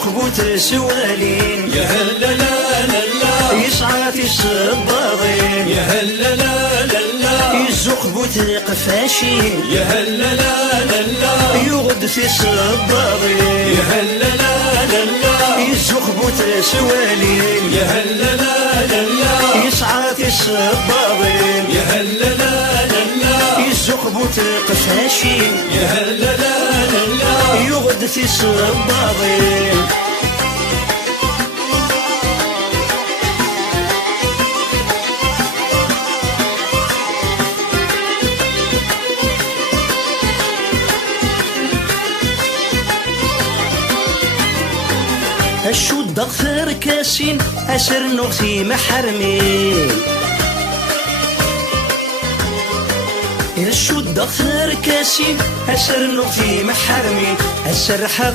يزخبوت سوالين يا هلا لا لا لا يسعى في الصباغين يا هلا لا لا لا يزخبوت قفاشين يا هلا لا لا لا يغد في الصباغين يا هلا لا لا لا يزخبوت سوالين يا هلا لا لا لا يسعى في الصباغين يا هلا لا لا لا يزخبوت قفاشين يا هلا لا لا لا يغد في الصباغين الشود ضغثر كاسين أسر نغثي محرمين الشود ضغثر كاسين أسر نغثي محرمين السرحة